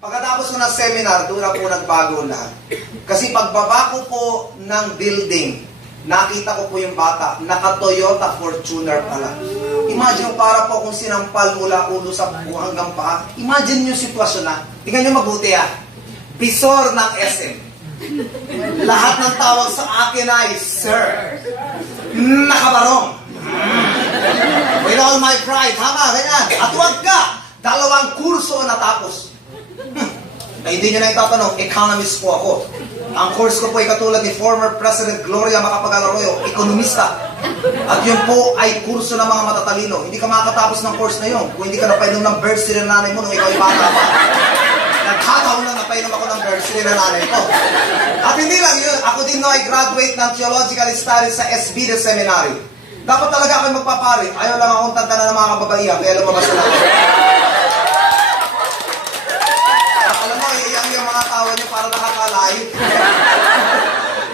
Pagkatapos ko ng seminar, doon na po nagbago lahat. Kasi pagbaba ko po ng building, nakita ko po yung bata, naka-Toyota Fortuner pala. Imagine para po kung sinampal mula ulo sa buho hanggang paa. Imagine yung sitwasyon na. Tingnan nyo mabuti Pisor ng SM. Lahat ng tawag sa akin ay, Sir. Nakabarong. With all my pride. Tama, ganyan. At huwag ka. 2 kurso natapos. Hindi nyo na itatanong, economist po ako. Ang course ko po ay katulad ni former President Gloria Macapagal-Arroyo, ekonomista. At yun po ay kurso ng mga matatalino. Hindi ka makakatapos ng course na yun kung hindi ka napainom ng bursary ng nanay mo nung ikaw ay bata pa. Nagkataon lang napainom ako ng bursary ng nanay ko. At hindi lang yun, ako din ay graduate ng Theological Studies sa SB Seminary. Dapat talaga ako magpapari. Ayaw lang akong tanda ng mga kababaihan, kaya lumabas na ako. Yung mga tawa niyo para nakakalay.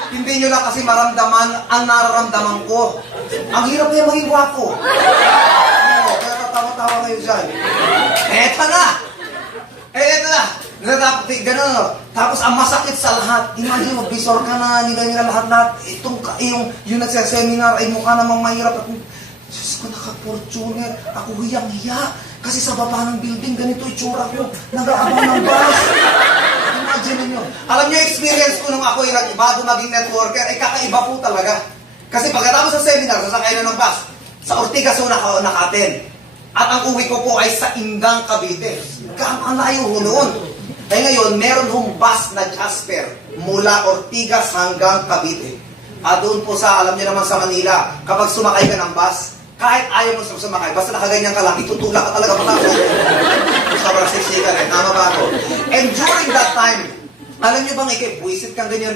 Hindi nyo lang kasi maramdaman ang nararamdaman ko. Ang hirap kaya maging wapo. Kaya tatawa-tawa kayo dyan. Eto na! Eto na! Ganun. Tapos ang masakit sa lahat, imagine mo, bisor ka na, nila lahat. Yung nagsaseminar ay mukha namang mahirap. At, Diyos ko, naka-Fortuner. Ako hiyang-hiya. Kasi sa baba ng building, ganito itsura ko. Nag-aabang ng bus. Imagine niyo. Alam niyo, experience ko nung ako bago maging networker, kakaiba po talaga. Kasi pagkatapos sa seminar, sasakay na ng bus. Sa Ortigas ako nakaten. At ang uwi ko po ay sa Ingang, Cavite. Ang layo ho noon. Kaya ngayon, meron hong bus na Jasper mula Ortigas hanggang Cavite. At doon po sa, alam niyo naman sa Manila, kapag sumakay ka ng bus, kahit ayaw mo sumakay, basta nakaganyan ka lang, itutulak ka talaga patapos. Sobrang siksikan tama ba ako? And during that time, alam niyo bang buwisit kang ganyan,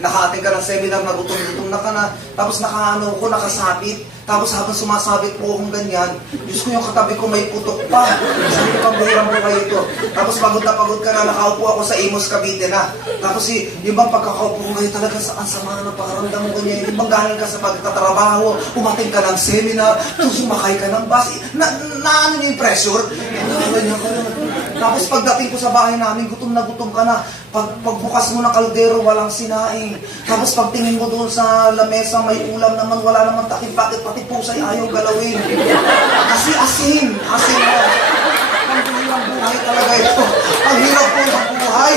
naka-attend ka ng seminar, nagutom-gutom na ka na, tapos nakasabit, tapos habang sumasabit po akong ganyan, Diyos ko yung katabi ko may putok pa. Sabi ko, pagbuhiran mo kayo ito. Tapos pagod ka na, nakaupo ako sa Imus, Cavite na. Tapos yung bang pagkakaupo ko kayo talaga ang sama na pakaramdam mo ganyan, yung bang galing ka sa pagtatrabaho, umating ka ng seminar, sumakay ka ng bus, ano yung pressure? Tapos pagdating ko sa bahay namin, gutom ka na. Pagbukas mo ng kaldero, walang sinaing. Tapos pagtingin mo doon sa lamesa, may ulam naman, wala naman takip. Bakit pati pusay ayaw galawin? Kasi asin na. Ang buhay talaga ito. Ang hirap po ng buhay.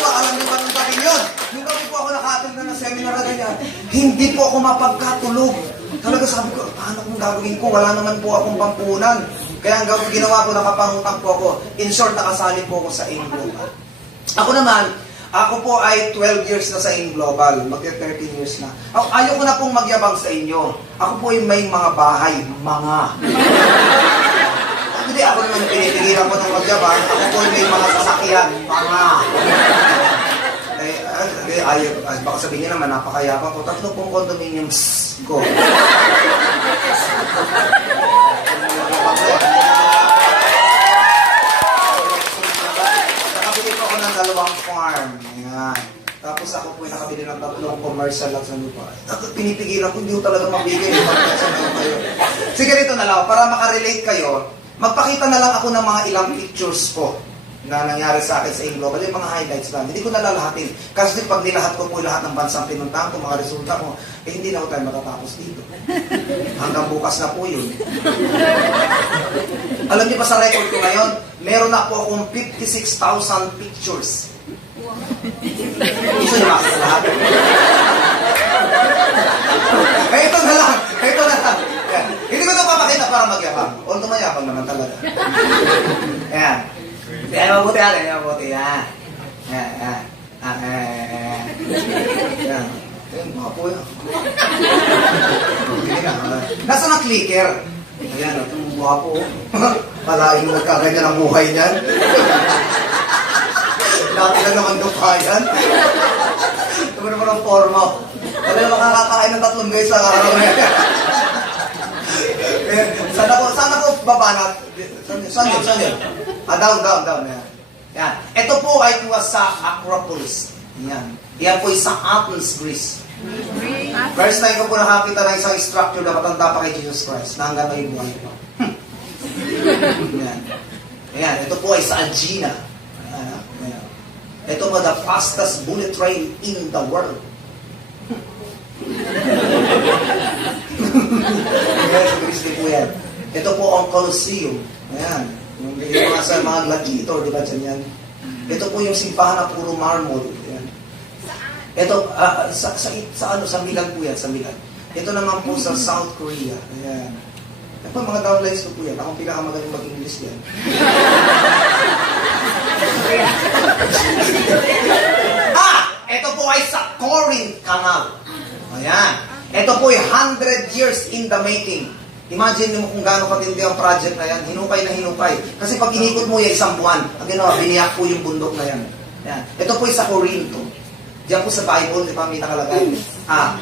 Alam niyo ba nung gabi yun? Nung gabi po ako naka-attend na ng seminar na ganyan, hindi po ako mapagkatulog. Talaga sabi ko, paano kung gagawin ko? Wala naman po akong pampunan. Kaya ang ginawa ko, nakapangutang po ako. In short, nakasali po ako sa AIM Global. Ako po ay 12 years na sa AIM Global. Mag-13 years na. Ayaw ko na pong magyabang sa inyo. Ako po ay may mga bahay. Hindi ako naman pinitigilan ko ng magyabang. Ako po ay may mga sasakyan. Baka sabihin niya naman, napakayabang ko. 3 pong condominiums ko. Nakabili ko ako ng 2 farm. Ayan. Tapos ako po ay nakabili ng 3 commercial lot sa lupa. Pinipigilan ko, hindi ko talaga mabigay. Sige, rito na lang. Para makarelate kayo, magpakita na lang ako ng mga ilang pictures ko na nangyari sa akin sa AIM Global, yung mga highlights lang. Hindi ko nalalahatin. Kasi pag nilahat ko po lahat ng bansang pinuntahan ko, mga resulta ko, hindi na ako tayo matatapos dito. Hanggang bukas na po yun. Alam niyo pa sa record ko ngayon, meron na po akong 56,000 pictures. Gusto niyo makita lahat? Ito na lang. Yan. Hindi ko ito papakita para magyabang. Although mayabang naman talaga. Ayan. Yan, mabuti yan. Yan. Yan. Mga po yan. Nasaan ang clicker? Ayan, itong buha po. Palain mo nagkaganyan ang buhay niyan. Dati na naman dupayan. Ito mo naman ang forma. Wala na makakakain ng 3 guys sa araw na yan. Sana ko babanat. Saan yun? Down. Yan. Ito po ay kuha sa Acropolis. Yan po ay sa Athens, Greece. First time ko po nakakita ng isang structure na matanda pa kay Jesus Christ na hanggang ngayon buhay pa. Yan. Ayan, ito po ay sa Algina. Ayan. Ito po, the fastest bullet train in the world. Ayan, sa Grizzly po yan. Ito po ang Colosseum. Ayan. Yung mga sa mga gladiator, di ba dyan yan? Ito po yung simbahan na puro marble. Ayan. Ito, sa Milan po yan, sa Milan. Ito naman po sa South Korea. Ayan. Ito, mga downlines ko po yan. Akong pinakamagaling mag-English yan. Ito po ay sa Corinth Canal. Ayan. Ito po ay 100 years in the making. Imagine mo kung gaano katindi ang project na yan. Hinukay na hinukay. Kasi pag inikot mo yung isang buwan, ang ginawa, biniyak po yung bundok na yan. Ayan. Ito po ay sa Corinto. Diyan po sa Bible, di ba may nakalagay? A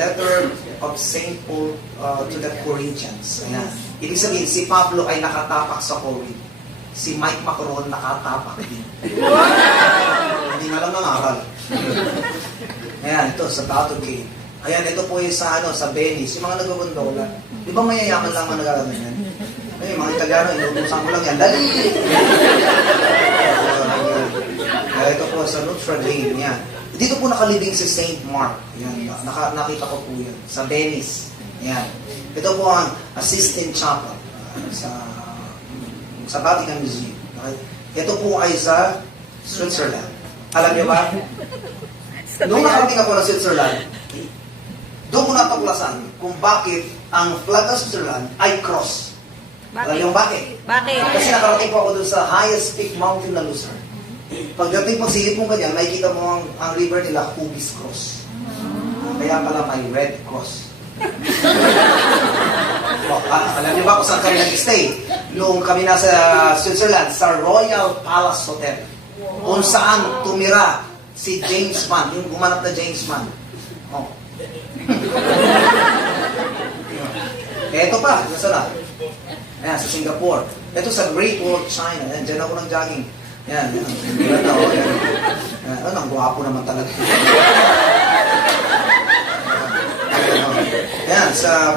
letter of St. Paul to the Corinthians. Ayan. Ibig sabihin, si Pablo ay nakatapak sa Corinth. Si Mike Macron nakatapak din. Hindi na lang nangaral. Ayan, ito, sa Bato Cave. Ayan, ito po yung sa Venice. Yung mga nagbugundola. Di ba mayayaman lang mga nagagawa yan? Ay, mga Italiano, inuusan ko lang yan. Dali! Ito po sa Notre Dame. Yan. Dito po nakalibing si Saint Mark. Yan. Nakita ko po yan. Sa Venice. Yan. Ito po ang Sistine Chapel. Sa Vatican Museum. Okay? Ito po ay sa Switzerland. Alam niyo ba? Nung nakarating ako ng Switzerland, doon ko natuklasan kung bakit ang flag ng Switzerland ay cross. Alam niyo bakit? Bakit? Kasi nakarating po ako doon sa highest peak mountain na Luzon. Pagdating pagsilip mo ganyan, makikita mo ang river nila, Hughes Cross. Kaya pala may red cross. Alam niyo ba kung saan kami nag-stay? Noong kami nasa Switzerland, sa Royal Palace Hotel. Kung saan tumira si James Bond, yung gumanap na James Bond. Oh. Eto pa, nasa na? Ayan, sa Singapore. Ito sa Great Wall of China. Ayan, dyan ako ng jogging. Yan, yan. Yan na, oh, yan. Yan, ang gwapo naman talaga. Yan, sa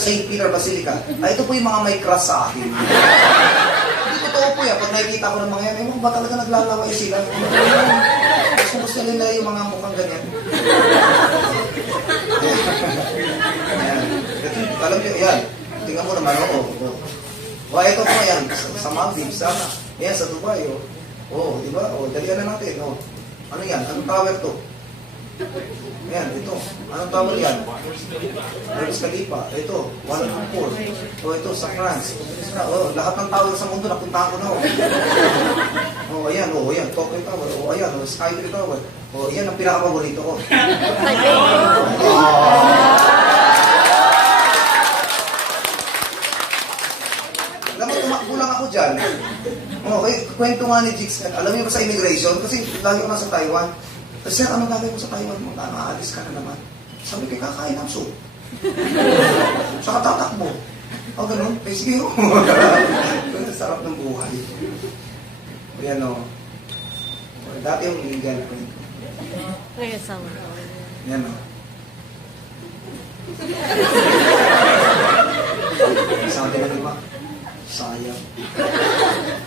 St. Peter Basilica. Ito po yung mga may crush sa akin. Hindi totoo po yan. Pag nakikita ko ng mga yan, ba talaga naglalaway sila? Gusto nila yung mga mukhang ganyan. Yan. Alam niyo, yan. Tingnan mo naman, ito po yan. Sa Maldives, sana. Yan, sa Dubai, di ba? Dalihan na natin, Ano yan? Anong tower to? Ayan, ito. Anong tower yan? Burj Khalifa. Ito, 104. Ito, sa France. Lahat ng tower sa mundo, napuntahan ko na, ayan, Tokyo Tower. Ayan, Skytree Tower. Yan ang pinaka-paborito ko. Alam mo, tumakbo lang ako dyan. Kwento nga ni Jigs. Alam niyo ba sa immigration? Kasi lagi ko nasa Taiwan. Sir, anong gagawin mo sa Taiwan mo? Aalis ka na naman. Sabi ko, kakain ng soup. Saka tatakbo. Ganun. Sige, sarap ng buhay. Ayan, dati yung illegal ko. Ayan, sabi na diba? Sayang.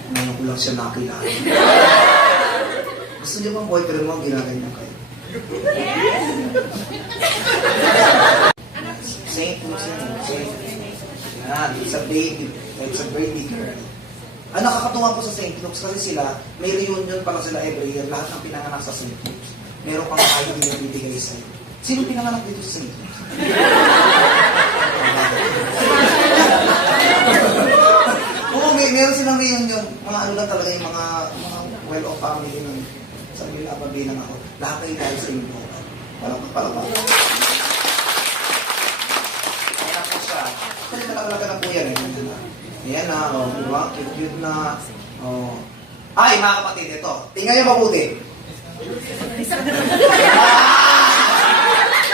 Ngayon ko lang siya nakilala. Gusto niyo bang boyfriend mo ginaganyan kayo? Saint Lucia. It's a baby. It's a baby girl. Nakakatuwa po sa St. Luke's kasi sila, may reunion pala sila every year. Lahat ng pinanganak sa St. Luke's. Meron pang ID na bibigay sa'yo. Sino pinanganak dito sa St. Luke's? Meron silang reunion. Mga ano lang talaga yung mga well-off family ng sa nila ababilang ako. Lahat ay dahil sa inyo. Palapag. Ayan po siya. Kasi talaga na po yan. Ayan na, diba? Cute na. Ay, mga kapatid, ito. Tingnan niyo mabuti.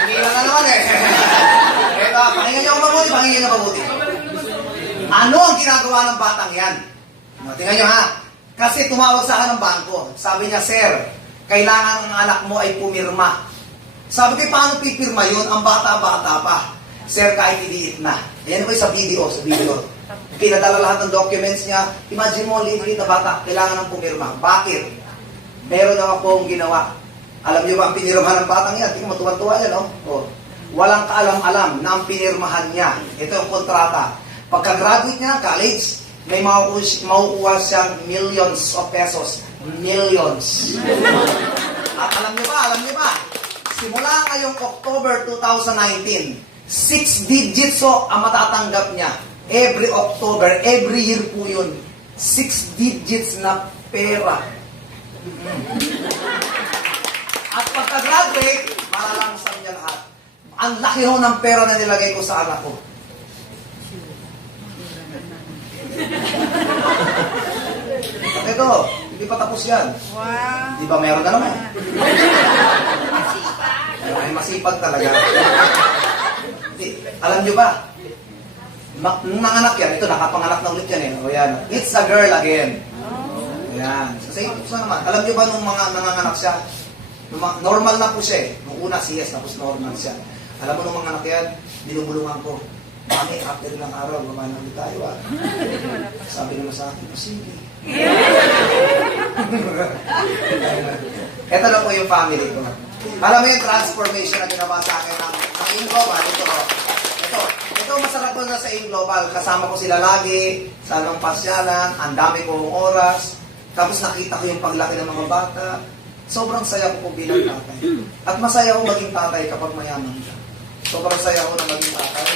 Hindi na naman Ito, pakinggan niyo mabuti. Ano ang ginagawa ng batang yan? Tingnan nyo ha. Kasi tumawag sa akin ng bangko. Sabi niya, Sir, kailangan ang anak mo ay pumirma. Sabi ko, paano pipirma yun? Ang bata-bata pa. Sir, kahit iliit na. Ayan po sa video. pinadala lahat ng documents niya. Imagine mo, liit na bata, kailangan ng pumirma. Bakit? Meron na akong ginawa. Alam niyo ba ang pinirmahan ng batang yan? Tingnan mo, tuwan-tuwa yan, no? Oh. Walang kaalam-alam na ang pinirmahan niya. Ito yung kontrata. Pagka-graduate niya ng college, may makukuha siyang millions of pesos. Millions. At alam niyo ba, simula ngayong October 2019, 6 digits ang matatanggap niya. Every October, every year po yun. 6 digits na pera. At pagka-graduate, malalangsam niya lahat. Ang laki ho ng pera na nilagay ko sa anak ko. At ito, hindi pa tapos yan. Wow. Di ba meron na naman? Ay, masipag talaga. Alam nyo ba? Nung nanganak yan, ito, nakapanganak na ulit yan eh. O yan, it's a girl again. Ayan. So naman, alam nyo ba nung mga nanganganak siya, normal na po siya eh. Nung una CS, tapos normal siya. Alam mo nung mga anak yan, binubulungan ko. Mami, after ilang araw, gumana ulit tayo ah. Sabi naman sa akin, sige. Ito lang po yung family ko. Alam mo yung transformation na ginawa sa akin ng Global. Ito masarap ko na sa Global. Kasama ko sila lagi, sa anong pasyalan, ang dami kong oras. Tapos nakita ko yung paglaki ng mga bata. Sobrang saya ko po bilang tatay. At masaya ko maging tatay kapag mayaman ka. Sobrang saya ko na maging tatay.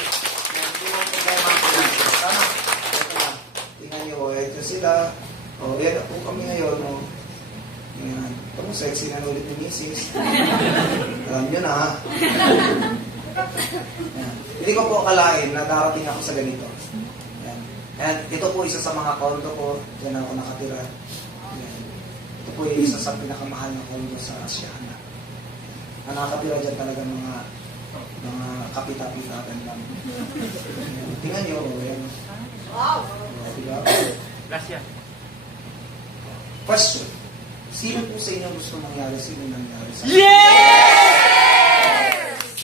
Hindi mo problema ang finances. Sana, ito na. Tingnan nyo, ito sila. O, yan po kami ngayon. O, yan. Ito mo, sexy na ulit ni Mrs. Alam nyo na, ha? Yan. Hindi ko po akalain na darating ako sa ganito. Yan. And ito po isa sa mga condo ko. Diyan ako nakatira. Yan. Ito po yung isa sa pinakamahal na condo sa Asiana. Na nakatira dyan talaga mga kapita-pitatan lang. Yan. Tingnan nyo. Yan. Wow! Diba? Gracias. Question. Sino po sa inyo gusto mangyari? Sino nangyari sa inyo? Yeah!